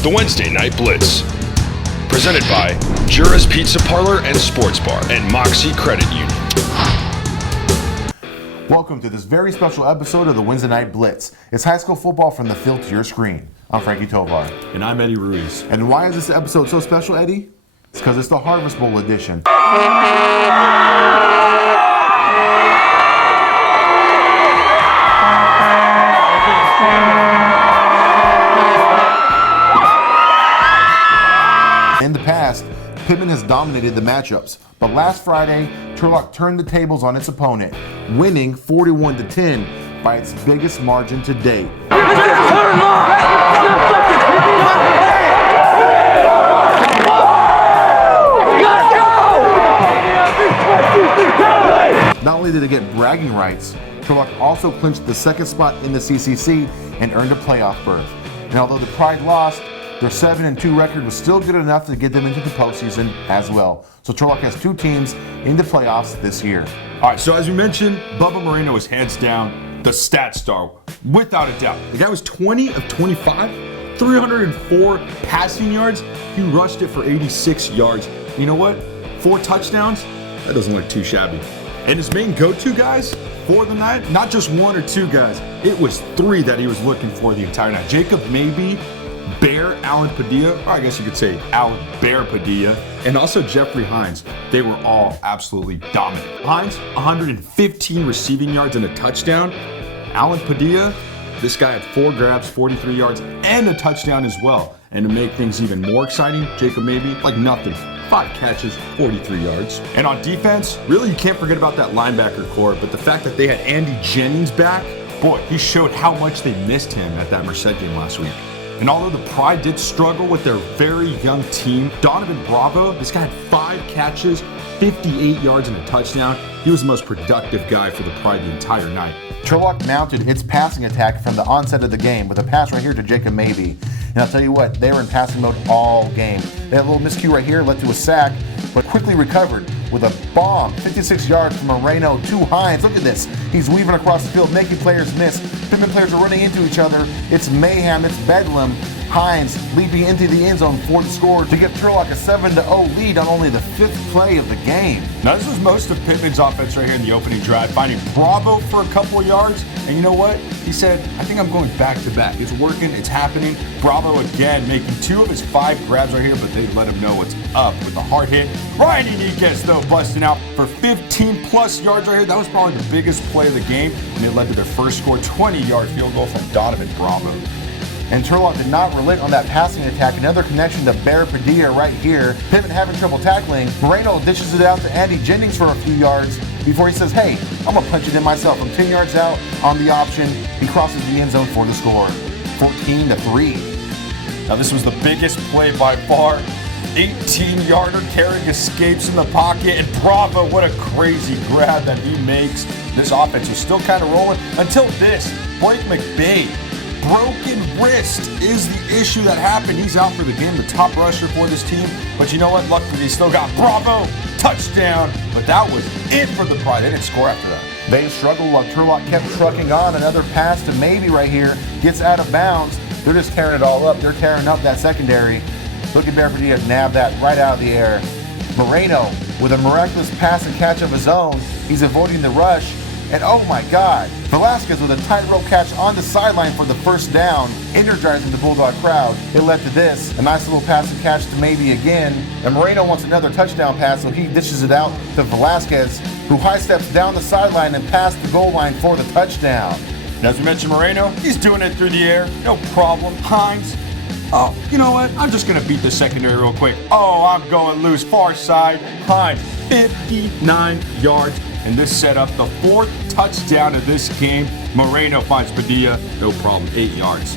The Wednesday Night Blitz. Presented by Jura's Pizza Parlor and Sports Bar and Moxie Credit Union. Welcome to this very special episode of the Wednesday Night Blitz. It's high school football from the field to your screen. I'm Frankie Tovar. And I'm Eddie Ruiz. And why is this episode so special, Eddie? It's because it's the Harvest Bowl edition. In the past, Pitman has dominated the matchups, but last Friday, Turlock turned the tables on its opponent, winning 41-10 by its biggest margin to date. Not only did it get bragging rights, Turlock also clinched the second spot in the CCC and earned a playoff berth. And although the Pride lost, their 7-2 record was still good enough to get them into the postseason as well. So Turlock has two teams in the playoffs this year. All right, so as we mentioned, Bubba Moreno is hands down the stat star, without a doubt. The guy was 20 of 25, 304 passing yards. He rushed it for 86 yards. You know what? 4 touchdowns? That doesn't look too shabby. And his main go-to guys for the night, not just 1 or 2 guys, it was 3 that he was looking for the entire night. Jacob Maybe, Bear Allen Padilla, or I guess you could say Allen Bear Padilla, and also Jeffrey Hines. They were all absolutely dominant. Hines, 115 receiving yards and a touchdown. Allen Padilla, this guy had 4 grabs, 43 yards, and a touchdown as well. And to make things even more exciting, Jacob Maybe, like nothing. 5 catches, 43 yards. And on defense, really you can't forget about that linebacker core, but the fact that they had Andy Jennings back, boy, he showed how much they missed him at that Merced game last week. And although the Pride did struggle with their very young team, Donovan Bravo, this guy had 5 catches, 58 yards and a touchdown. He was the most productive guy for the Pride the entire night. Turlock mounted its passing attack from the onset of the game with a pass right here to Jacob Maybe. And I'll tell you what, they were in passing mode all game. They had a little miscue right here, led to a sack, but quickly recovered with a bomb, 56 yards from Moreno to Hines. Look at this. He's weaving across the field, making players miss. Pitman players are running into each other. It's mayhem, it's bedlam. Hines leaping into the end zone for the score to give Turlock a 7-0 lead on only the 5th play of the game. Now this was most of Pittman's offense right here in the opening drive, finding Bravo for a couple of yards. And you know what? He said, I think I'm going back to back. It's working, it's happening. Bravo again making 2 of his 5 grabs right here, but they let him know what's up with the hard hit. Ryan Enriquez though busting out for 15 plus yards right here. That was probably the biggest play of the game, and it led to their first score, 20-yard field goal from Donovan Bravo. And Turlock did not relent on that passing attack. Another connection to Bear Padilla right here. Pitman having trouble tackling. Moreno dishes it out to Andy Jennings for a few yards before he says, hey, I'm going to punch it in myself. I'm 10 yards out on the option. He crosses the end zone for the score. 14-3. Now this was the biggest play by far. 18-yarder carry escapes in the pocket, and Bravo, what a crazy grab that he makes. This offense was still kind of rolling until this. Blake McBay. Broken wrist is the issue that happened. He's out for the game, the top rusher for this team. But you know what? Luckily, they still got Bravo, touchdown. But that was it for the Pride. They didn't score after that. They struggled while Turlock kept trucking on. Another pass to Maybe right here gets out of bounds. They're just tearing it all up. They're tearing up that secondary. Look at Bear Padilla nab that right out of the air. Moreno with a miraculous pass and catch of his own. He's avoiding the rush. And oh my God, Velasquez with a tightrope catch on the sideline for the first down, energizing the Bulldog crowd. It led to this, a nice little pass and catch to Maybe again. And Moreno wants another touchdown pass, so he dishes it out to Velasquez, who high steps down the sideline and past the goal line for the touchdown. And as we mentioned, Moreno, he's doing it through the air, no problem. Hines, oh, you know what? I'm just going to beat the secondary real quick. Oh, I'm going loose, far side. Hines, 59 yards. And this set up the 4th touchdown of this game. Moreno finds Padilla, no problem, 8 yards.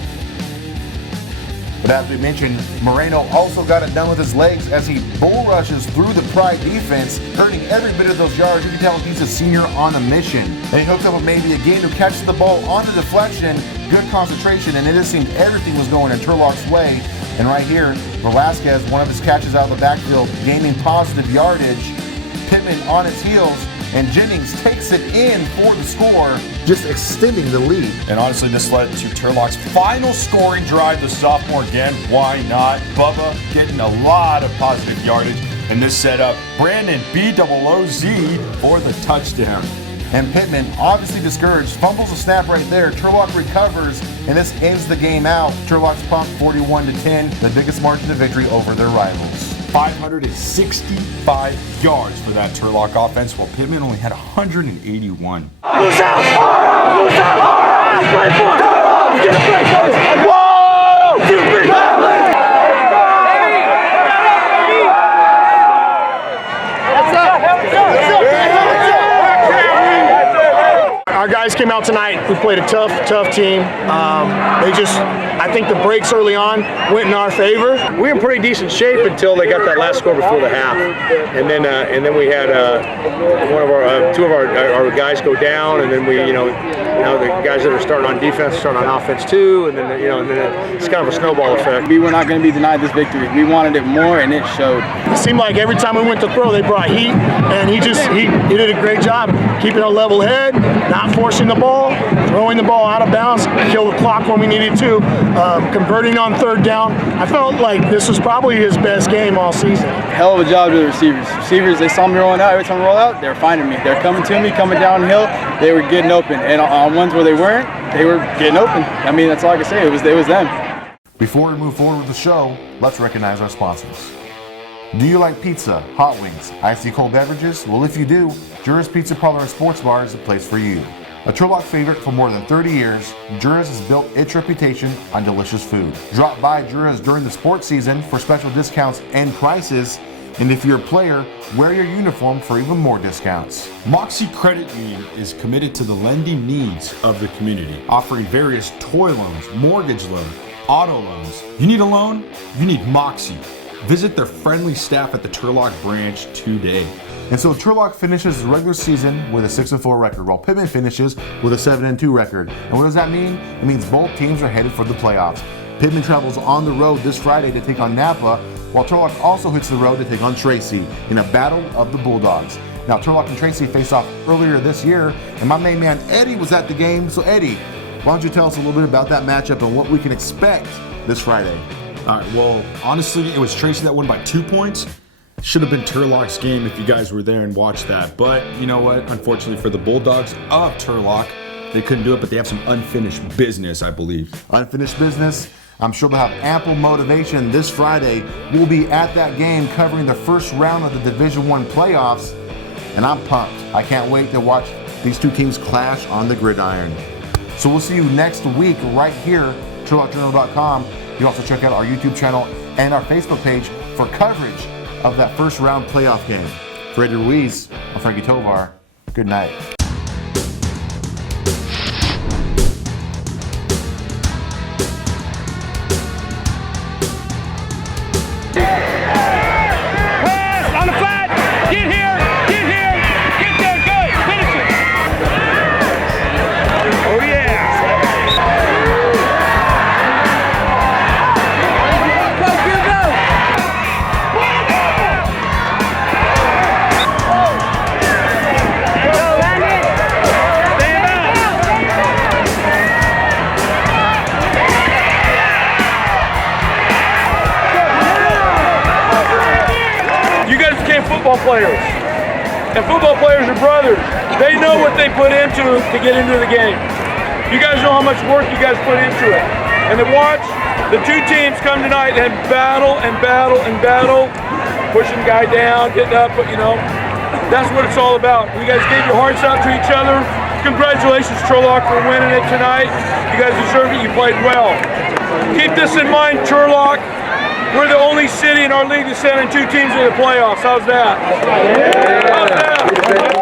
But as we mentioned, Moreno also got it done with his legs as he bull rushes through the Pride defense, earning every bit of those yards. You can tell he's a senior on a mission. And he hooks up with Maybe again, who catches the ball on the deflection. Good concentration, and it just seemed everything was going in Turlock's way. And right here, Velasquez, one of his catches out of the backfield, gaining positive yardage. Pitman on its heels, and Jennings takes it in for the score, just extending the lead. And honestly, this led to Turlock's final scoring drive, the sophomore again. Why not? Bubba getting a lot of positive yardage, and this set up Brandon BOOZ for the touchdown. And Pitman, obviously discouraged, fumbles a snap right there. Turlock recovers, and this ends the game out. Turlock's pumped 41-10, the biggest margin of victory over their rivals. 565 yards for that Turlock offense, while Pitman only had 181. Our guys came out tonight. We played a tough team. I think the breaks early on went in our favor. We were in pretty decent shape until they got that last score before the half, and then we had two of our guys go down, and then now the guys that are starting on defense start on offense too, and then it's kind of a snowball effect. We were not going to be denied this victory. We wanted it more, and it showed. It seemed like every time we went to throw, they brought heat, and he did a great job keeping a level head, not forcing the ball, throwing the ball out of bounds, kill the clock when we needed to, converting on third down. I felt like this was probably his best game all season. Hell of a job to the receivers. Receivers, they saw me rolling out. Every time I roll out, they were finding me. They're coming to me, coming downhill. They were getting open. And on ones where they weren't, they were getting open. I mean, that's all I can say. It was them. Before we move forward with the show, let's recognize our sponsors. Do you like pizza, hot wings, icy cold beverages? Well, if you do, Jura's Pizza Parlor and Sports Bar is the place for you. A Turlock favorite for more than 30 years, Jura's has built its reputation on delicious food. Drop by Jura's during the sports season for special discounts and prices, and if you're a player, wear your uniform for even more discounts. Moxie Credit Union is committed to the lending needs of the community, offering various toy loans, mortgage loans, auto loans. You need a loan? You need Moxie. Visit their friendly staff at the Turlock branch today. And so Turlock finishes the regular season with a 6-4 record, while Pitman finishes with a 7-2 record. And what does that mean? It means both teams are headed for the playoffs. Pitman travels on the road this Friday to take on Napa, while Turlock also hits the road to take on Tracy in a battle of the Bulldogs. Now, Turlock and Tracy faced off earlier this year, and my main man Eddie was at the game. So Eddie, why don't you tell us a little bit about that matchup and what we can expect this Friday? All right, well, honestly, it was Tracy that won by 2 points. Should have been Turlock's game if you guys were there and watched that. But you know what? Unfortunately for the Bulldogs of Turlock, they couldn't do it, but they have some unfinished business, I believe. Unfinished business. I'm sure they'll have ample motivation this Friday. We'll be at that game covering the first round of the Division I playoffs, and I'm pumped. I can't wait to watch these two teams clash on the gridiron. So we'll see you next week right here, TurlockJournal.com. You can also check out our YouTube channel and our Facebook page for coverage of that first round playoff game. For Eddie Ruiz, I'm Frankie Tovar. Good night. On the flat, get here, get there, good, finish it. Oh yeah. Football players, and football players are brothers. They know what they put into to get into the game. You guys know how much work you guys put into it. And to watch the two teams come tonight and battle, pushing the guy down, getting up, but that's what it's all about. You guys gave your hearts out to each other. Congratulations, Turlock, for winning it tonight. You guys deserved it. You played well. Keep this in mind, Turlock. We're the only city in our league to send in two teams in the playoffs. How's that? How's that?